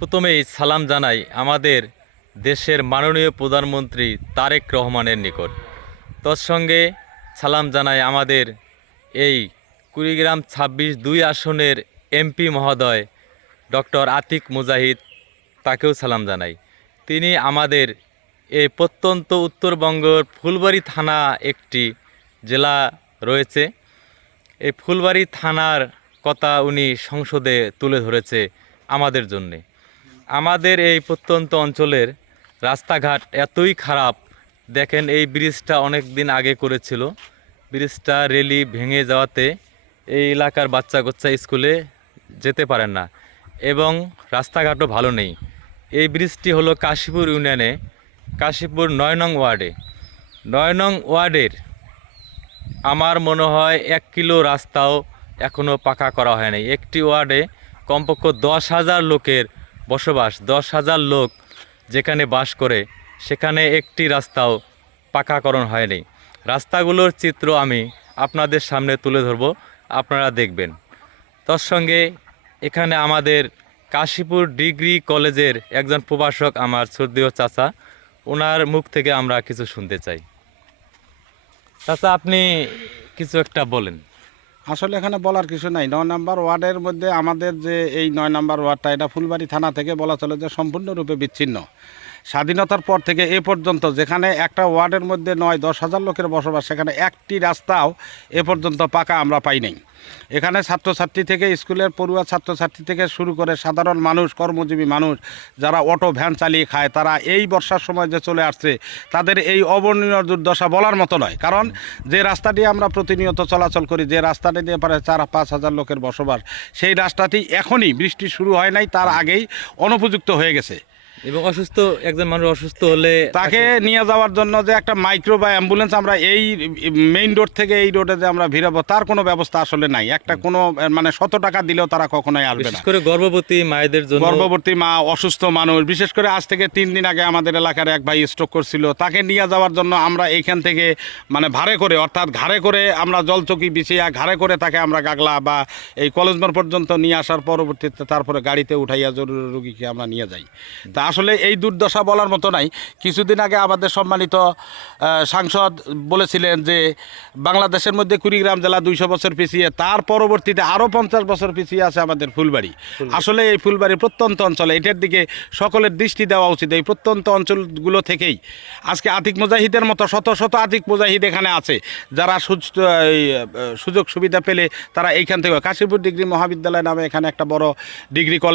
প্রথমেই সালাম জানাই আমাদের দেশের মাননীয় প্রধানমন্ত্রী তারেক রহমানের নিকট। তৎসঙ্গে সালাম জানাই আমাদের এই কুড়িগ্রাম ২৬-২ আসনের এমপি মহোদয় ডক্টর আতিক মুজাহিদ, তাকেও সালাম জানাই। তিনি আমাদের এই প্রত্যন্ত উত্তরবঙ্গের ফুলবাড়ী থানা একটি জেলা রয়েছে, এই ফুলবাড়ী থানার কথা উনি সংসদে তুলে ধরেছে আমাদের জন্যে। আমাদের এই প্রত্যন্ত অঞ্চলের রাস্তাঘাট এতই খারাপ, দেখেন এই ব্রিজটা অনেক দিন আগে করেছিল, ব্রিজটা রেলি ভেঙে যাওয়াতে এই এলাকার বাচ্চা কাচ্চা স্কুলে যেতে পারেন না এবং রাস্তাঘাটও ভালো নেই। এই ব্রিজটি হলো কাশীপুর ইউনিয়নে, কাশীপুর ৯ নং ওয়ার্ডে। ৯ নং ওয়ার্ডের আমার মনে হয় ১ কিলো রাস্তাও এখনও পাকা করা হয়নি। একটি ওয়ার্ডে কমপক্ষে ১০,০০০ লোকের বসবাস, ১০,০০০ লোক যেখানে বাস করে, সেখানে একটি রাস্তাও পাকাকরণ হয়নি। রাস্তাগুলোর চিত্র আমি আপনাদের সামনে তুলে ধরব, আপনারা দেখবেন। তৎসঙ্গে এখানে আমাদের কাশীপুর ডিগ্রি কলেজের একজন প্রভাষক আমার শ্রদ্ধেয় চাচা, ওনার মুখ থেকে আমরা কিছু শুনতে চাই। চাচা, আপনি কিছু একটা বলেন। আসলে এখানে বলার কিছু নাই। ৯ নম্বর ওয়ার্ডের মধ্যে আমাদের যে এই ৯ নম্বর ওয়ার্ডটা, এটা ফুলবাড়ী থানা থেকে বলা চলে যে সম্পূর্ণরূপে বিচ্ছিন্ন। স্বাধীনতার পর থেকে এ পর্যন্ত যেখানে একটা ওয়ার্ডের মধ্যে ৯-১০,০০০ লোকের বসবাস, সেখানে একটি রাস্তাও এ পর্যন্ত পাকা আমরা পাই নাই। এখানে ছাত্রছাত্রী থেকে, স্কুলের পড়ুয়া ছাত্রছাত্রী থেকে শুরু করে সাধারণ মানুষ, কর্মজীবী মানুষ যারা অটো ভ্যান চালিয়ে খায়, তারা এই বর্ষার সময় যে চলে আসছে, তাদের এই অবর্ণনীয় দুর্দশা বলার মতো নয়। কারণ যে রাস্তাটি আমরা প্রতিনিয়ত চলাচল করি, যে রাস্তাটি দিয়ে প্রায় ৪-৫ হাজার লোকের বসবাস, সেই রাস্তাটি এখনই, বৃষ্টি শুরু হয় নাই তার আগেই অনুপযুক্ত হয়ে গেছে। এবং অসুস্থ একজন মানুষ অসুস্থ হলে তাকে নিয়ে যাওয়ার জন্য যে একটা মাইক্রো বা অ্যাম্বুলেন্স আমরা এই মেইন রোড থেকে এই রোডে যে আমরা ভিড়াবো, তার কোনো ব্যবস্থা আসলে নাই। একটা কোনো মানে ১০০ টাকা দিলেও তারা কখনোই আসবে না। বিশেষ করে গর্ভবতী মায়েদের জন্য, গর্ভবতী মা, অসুস্থ মানুষ, বিশেষ করে আজ থেকে ৩ দিন আগে আমাদের এলাকার এক ভাই স্ট্রোক করছিল, তাকে নিয়ে যাওয়ার জন্য আমরা এইখান থেকে মানে ভাড়ে করে, অর্থাৎ ঘাড়ে করে আমরা জলচকি বিছিয়ে ঘাড়ে করে তাকে আমরা গাগলা বা এই কলেজ মোড় পর্যন্ত নিয়ে আসার পরবর্তীতে তারপরে গাড়িতে উঠাইয়া জরুরি রোগীকে আমরা নিয়ে যাই। তা আসলে এই দুর্দশা বলার মতো নাই। কিছুদিন আগে আমাদের সম্মানিত সাংসদ বলেছিলেন যে বাংলাদেশের মধ্যে কুড়িগ্রাম জেলা ২০০ বছর পিছিয়ে, তার পরবর্তীতে আরও ৫০ বছর পিছিয়ে আছে আমাদের ফুলবাড়ী। আসলে এই ফুলবাড়ি প্রত্যন্ত অঞ্চলে, এটার দিকে সকলের দৃষ্টি দেওয়া উচিত। এই প্রত্যন্ত অঞ্চলগুলো থেকেই আজকে আতিক মুজাহিদের মতো শত শত আতিক মুজাহিদ এখানে আছে, যারা সুযোগ সুবিধা পেলে তারা এইখান থেকে, কাশীপুর ডিগ্রি মহাবিদ্যালয় নামে এখানে একটা বড় ডিগ্রি কলেজ